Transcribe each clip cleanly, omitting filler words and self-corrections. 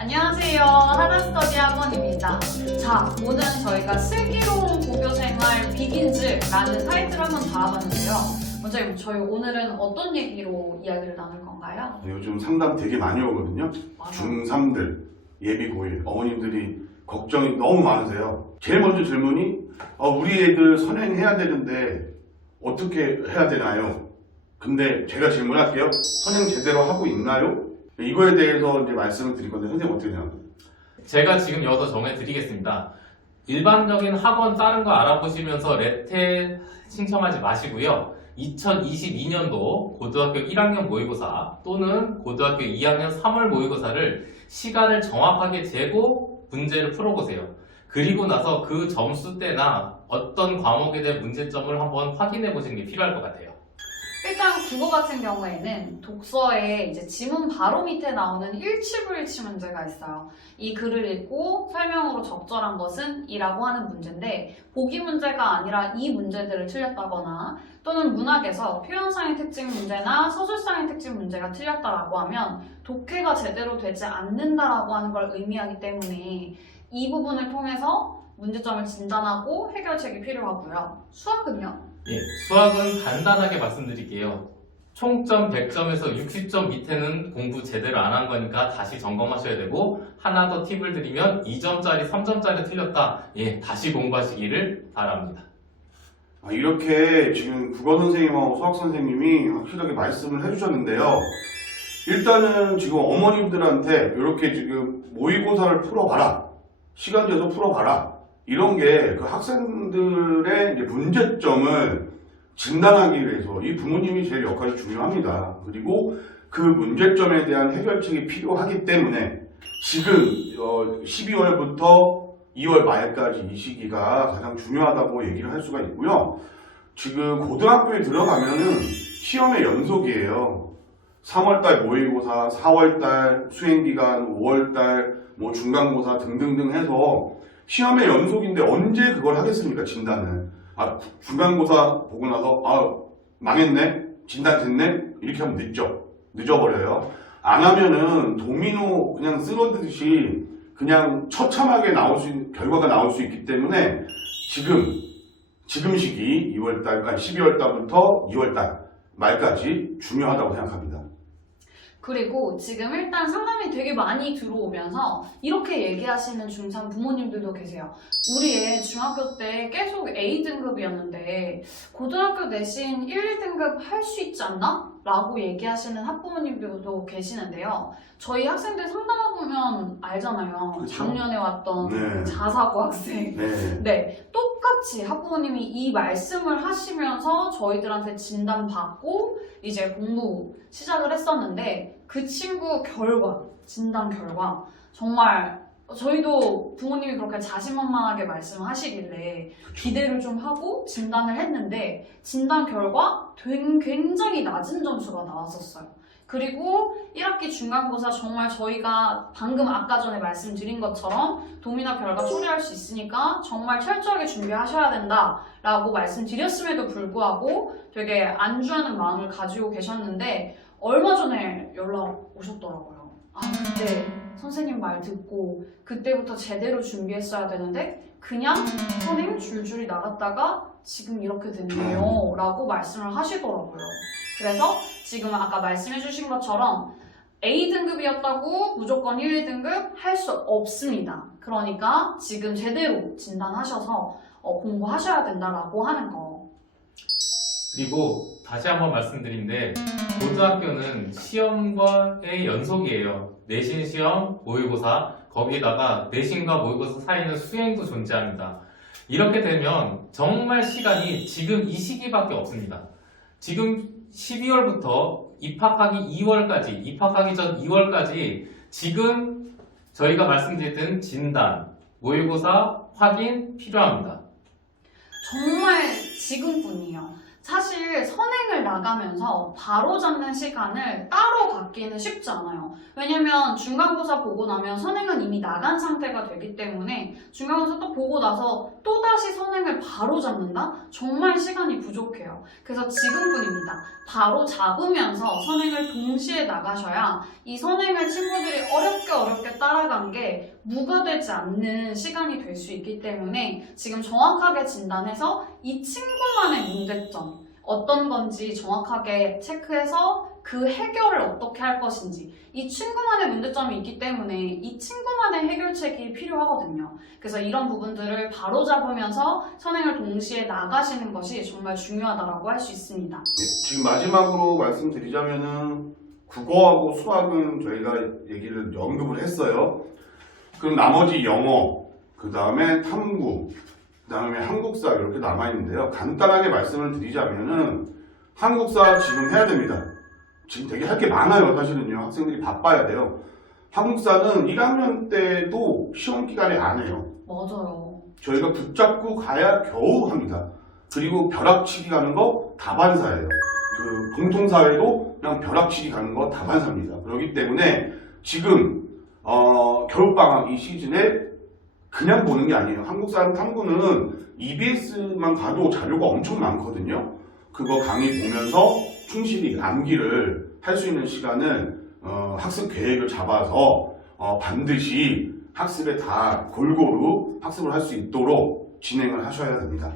안녕하세요. 하나스터디 학원입니다. 자, 오늘 저희가 슬기로운 고교생활 비긴즈라는 타이틀을 한번 달아봤는데요. 원장님, 저희 오늘은 어떤 얘기로 이야기를 나눌 건가요? 요즘 상담 되게 많이 오거든요. 맞아요. 중3들, 예비 고1, 어머님들이 걱정이 너무 많으세요. 제일 먼저 질문이 우리 애들 선행해야 되는데 어떻게 해야 되나요? 근데 제가 질문할게요. 선행 제대로 하고 있나요? 이거에 대해서 이제 말씀을 드릴 건데 선생님 어떻게 생각하세요? 제가 지금 여기서 정해드리겠습니다. 일반적인 학원 다른 거 알아보시면서 레테 신청하지 마시고요. 2022년도 고등학교 1학년 모의고사 또는 고등학교 2학년 3월 모의고사를 시간을 정확하게 재고 문제를 풀어보세요. 그리고 나서 그 점수대나 어떤 과목에 대한 문제점을 한번 확인해 보시는 게 필요할 것 같아요. 일단 국어 같은 경우에는 독서에 이제 지문 바로 밑에 나오는 일치불일치 문제가 있어요. 이 글을 읽고 설명으로 적절한 것은 이라고 하는 문제인데 보기 문제가 아니라 이 문제들을 틀렸다거나 또는 문학에서 표현상의 특징 문제나 서술상의 특징 문제가 틀렸다라고 하면 독해가 제대로 되지 않는다라고 하는 걸 의미하기 때문에 이 부분을 통해서 문제점을 진단하고 해결책이 필요하고요. 수학은요? 예, 수학은 간단하게 말씀드릴게요. 총점 100점에서 60점 밑에는 공부 제대로 안 한 거니까 다시 점검하셔야 되고, 하나 더 팁을 드리면 2점짜리, 3점짜리 틀렸다. 예, 다시 공부하시기를 바랍니다. 이렇게 지금 국어 선생님하고 수학 선생님이 확실하게 말씀을 해주셨는데요. 일단은 지금 어머님들한테 이렇게 지금 모의고사를 풀어봐라. 시간 내서 풀어봐라. 이런 게 그 학생들의 이제 문제점을 진단하기 위해서 이 부모님이 제일 역할이 중요합니다. 그리고 그 문제점에 대한 해결책이 필요하기 때문에 지금 12월부터 2월 말까지 이 시기가 가장 중요하다고 얘기를 할 수가 있고요. 지금 고등학교에 들어가면은 시험의 연속이에요. 3월달 모의고사, 4월달 수행기간, 5월달 뭐 중간고사 등등등 해서 시험의 연속인데 언제 그걸 하겠습니까? 진단을. 중간고사 보고 나서 망했네? 진단 됐네? 이렇게 하면 늦죠. 늦어버려요. 안 하면은 도미노 그냥 쓰러지듯이 그냥 처참하게 결과가 나올 수 있기 때문에 지금 시기 2월달, 12월달부터 2월달 말까지 중요하다고 생각합니다. 그리고 지금 일단 상담이 되게 많이 들어오면서 이렇게 얘기하시는 중3 부모님들도 계세요. 우리 애 중학교 때 계속 A등급이었는데 고등학교 내신 1, 2등급 할 수 있지 않나? 라고 얘기하시는 학부모님들도 계시는데요. 저희 학생들 상담해보면 알잖아요. 그쵸? 작년에 왔던 네. 자사고 학생. 네. 네, 똑같이 학부모님이 이 말씀을 하시면서 저희들한테 진단받고 이제 공부 시작을 했었는데 그 친구 결과, 진단 결과 정말 저희도 부모님이 그렇게 자신만만하게 말씀하시길래 기대를 좀 하고 진단을 했는데 진단 결과 굉장히 낮은 점수가 나왔었어요. 그리고 1학기 중간고사 정말 저희가 방금 아까 전에 말씀드린 것처럼 도미노 결과 초래할 수 있으니까 정말 철저하게 준비하셔야 된다라고 말씀드렸음에도 불구하고 되게 안주하는 마음을 가지고 계셨는데 얼마 전에 연락 오셨더라고요. 그때 선생님 말 듣고 그때부터 제대로 준비했어야 되는데 그냥 선생님 줄줄이 나갔다가 지금 이렇게 됐네요 라고 말씀을 하시더라고요. 그래서 지금 아까 말씀해 주신 것처럼 A등급이었다고 무조건 1, 2등급 할 수 없습니다. 그러니까 지금 제대로 진단하셔서 공부하셔야 된다라고 하는 거. 그리고 다시 한번 말씀드린데 고등학교는 시험과의 연속이에요. 내신 시험, 모의고사, 거기에다가 내신과 모의고사 사이에는 수행도 존재합니다. 이렇게 되면 정말 시간이 지금 이 시기밖에 없습니다. 지금 12월부터 입학하기 2월까지, 입학하기 전 2월까지 지금 저희가 말씀드렸던 진단, 모의고사 확인 필요합니다. 정말 지금뿐이에요. 사실 선행을 나가면서 바로잡는 시간을 따로 갖기는 쉽지 않아요. 왜냐면 중간고사 보고 나면 선행은 이미 나간 상태가 되기 때문에 중간고사 또 보고 나서 또다시 선행을 바로잡는다? 정말 시간이 부족해요. 그래서 지금뿐입니다. 바로 잡으면서 선행을 동시에 나가셔야 이 선행을 친구들이 어렵게 따라간 게 무과되지 않는 시간이 될 수 있기 때문에 지금 정확하게 진단해서 이 친구만의 문제점 어떤 건지 정확하게 체크해서 그 해결을 어떻게 할 것인지 이 친구만의 문제점이 있기 때문에 이 친구만의 해결책이 필요하거든요. 그래서 이런 부분들을 바로잡으면서 선행을 동시에 나가시는 것이 정말 중요하다고 할 수 있습니다. 네, 지금 마지막으로 말씀드리자면은 국어하고 수학은 저희가 얘기를 언급을 했어요. 그럼 나머지 영어, 그 다음에 탐구, 그 다음에 한국사 이렇게 남아있는데요. 간단하게 말씀을 드리자면은 한국사 지금 해야 됩니다. 지금 되게 할 게 많아요. 사실은요. 학생들이 바빠야 돼요. 한국사는 1학년 때도 시험 기간에 안 해요. 맞아요. 저희가 붙잡고 가야 겨우 합니다. 그리고 벼락치기 가는 거 다반사예요. 그 공통사회도 그냥 벼락치기 가는 거 다반사입니다. 그렇기 때문에 지금 겨울방학 이 시즌에 그냥 보는 게 아니에요. 한국사 탐구는 EBS만 가도 자료가 엄청 많거든요. 그거 강의 보면서 충실히 암기를 할 수 있는 시간은 학습 계획을 잡아서 반드시 학습에 다 골고루 학습을 할 수 있도록 진행을 하셔야 됩니다.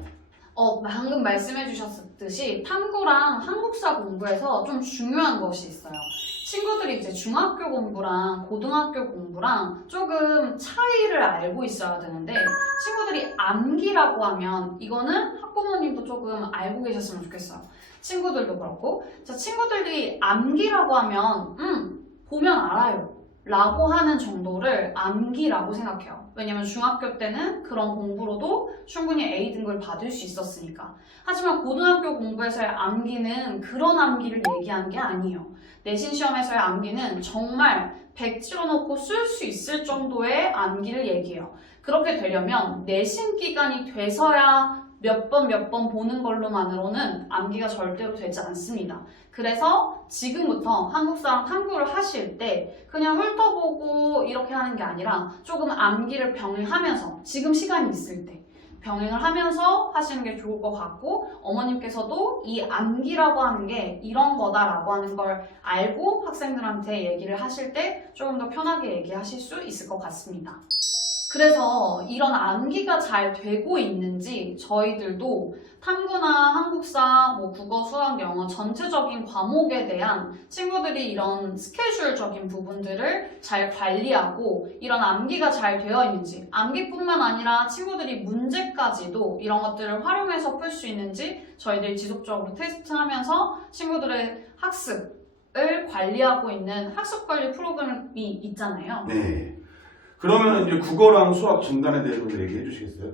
방금 말씀해 주셨듯이 탐구랑 한국사 공부에서 좀 중요한 것이 있어요. 친구들이 이제 중학교 공부랑 고등학교 공부랑 조금 차이를 알고 있어야 되는데 친구들이 암기라고 하면 이거는 학부모님도 조금 알고 계셨으면 좋겠어요. 친구들도 그렇고 자, 친구들이 암기라고 하면 보면 알아요 라고 하는 정도를 암기라고 생각해요. 왜냐면 중학교 때는 그런 공부로도 충분히 A 등급을 받을 수 있었으니까. 하지만 고등학교 공부에서의 암기는 그런 암기를 얘기하는 게 아니에요. 내신 시험에서의 암기는 정말 100 놓고 쓸 수 있을 정도의 암기를 얘기해요. 그렇게 되려면 내신 기간이 돼서야 몇 번 보는 걸로만으로는 암기가 절대로 되지 않습니다. 그래서 지금부터 한국사랑 탐구를 하실 때 그냥 훑어보고 이렇게 하는 게 아니라 조금 암기를 병행하면서 지금 시간이 있을 때 병행을 하면서 하시는 게 좋을 것 같고 어머님께서도 이 암기라고 하는 게 이런 거다라고 하는 걸 알고 학생들한테 얘기를 하실 때 조금 더 편하게 얘기하실 수 있을 것 같습니다. 그래서 이런 암기가 잘 되고 있는지 저희들도 탐구나 한국사, 국어, 수학, 영어 전체적인 과목에 대한 친구들이 이런 스케줄적인 부분들을 잘 관리하고 이런 암기가 잘 되어 있는지 암기뿐만 아니라 친구들이 문제까지도 이런 것들을 활용해서 풀 수 있는지 저희들이 지속적으로 테스트하면서 친구들의 학습을 관리하고 있는 학습관리 프로그램이 있잖아요. 네. 그러면 이제 국어랑 수학 진단에 대해서 얘기해 주시겠어요?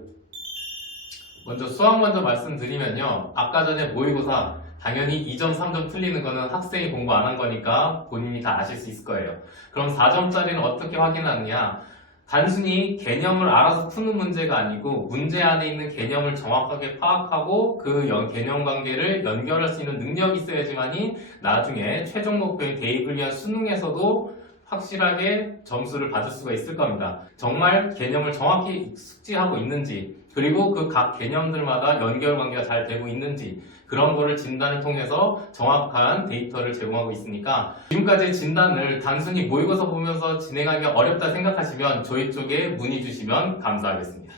먼저 수학 먼저 말씀드리면요. 아까 전에 모의고사 당연히 2점, 3점 틀리는 거는 학생이 공부 안 한 거니까 본인이 다 아실 수 있을 거예요. 그럼 4점짜리는 어떻게 확인하느냐? 단순히 개념을 알아서 푸는 문제가 아니고 문제 안에 있는 개념을 정확하게 파악하고 그 개념 관계를 연결할 수 있는 능력이 있어야지만이 나중에 최종 목표인 대입을 위한 수능에서도 확실하게 점수를 받을 수가 있을 겁니다. 정말 개념을 정확히 숙지하고 있는지 그리고 그 각 개념들마다 연결관계가 잘 되고 있는지 그런 거를 진단을 통해서 정확한 데이터를 제공하고 있으니까 지금까지 진단을 단순히 모의고사 보면서 진행하기가 어렵다 생각하시면 저희 쪽에 문의 주시면 감사하겠습니다.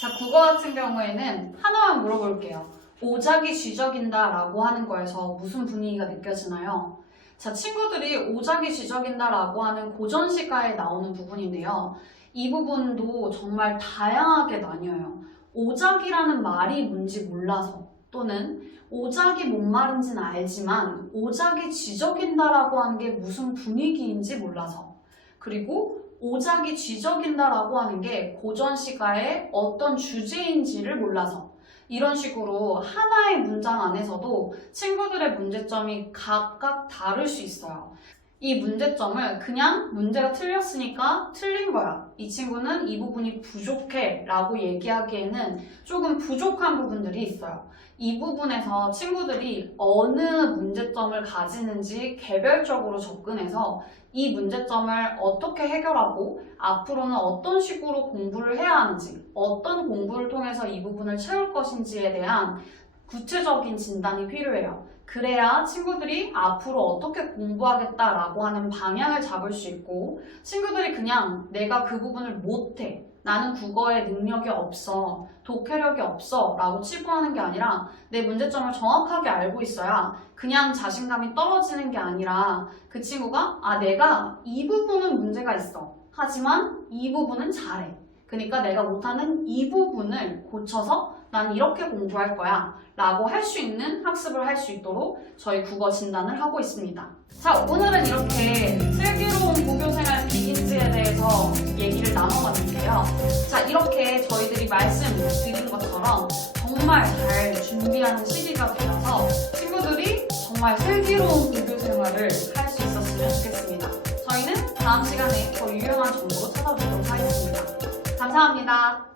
자, 국어 같은 경우에는 하나만 물어볼게요. 오작이 쥐적인다 라고 하는 거에서 무슨 분위기가 느껴지나요? 자, 친구들이 오작이 쥐적인다 라고 하는 고전시가에 나오는 부분인데요. 이 부분도 정말 다양하게 나뉘어요. 오작이라는 말이 뭔지 몰라서 또는 오작이 뭔 말인지는 알지만 오작이 쥐적인다라고 하는 게 무슨 분위기인지 몰라서 그리고 오작이 쥐적인다라고 하는 게 고전시가의 어떤 주제인지를 몰라서 이런 식으로 하나의 문장 안에서도 친구들의 문제점이 각각 다를 수 있어요. 이 문제점을 그냥 문제가 틀렸으니까 틀린 거야. 이 친구는 이 부분이 부족해 라고 얘기하기에는 조금 부족한 부분들이 있어요. 이 부분에서 친구들이 어느 문제점을 가지는지 개별적으로 접근해서 이 문제점을 어떻게 해결하고 앞으로는 어떤 식으로 공부를 해야 하는지, 어떤 공부를 통해서 이 부분을 채울 것인지에 대한 구체적인 진단이 필요해요. 그래야 친구들이 앞으로 어떻게 공부하겠다라고 하는 방향을 잡을 수 있고, 친구들이 그냥 내가 그 부분을 못해, 나는 국어에 능력이 없어, 독해력이 없어 라고 치부하는 게 아니라 내 문제점을 정확하게 알고 있어야 그냥 자신감이 떨어지는 게 아니라 그 친구가 내가 이 부분은 문제가 있어, 하지만 이 부분은 잘해, 그러니까 내가 못하는 이 부분을 고쳐서 난 이렇게 공부할 거야 라고 할 수 있는 학습을 할 수 있도록 저희 국어 진단을 하고 있습니다. 자, 오늘은 이렇게 슬기로운 고교생활 비긴즈에 대해서 얘기를 나눠봤는데요. 자, 이렇게 저희들이 말씀드린 것처럼 정말 잘 준비하는 시기가 되어서 친구들이 정말 슬기로운 고교생활을 할 수 있었으면 좋겠습니다. 저희는 다음 시간에 더 유용한 정보로 찾아뵙도록 하겠습니다. 감사합니다.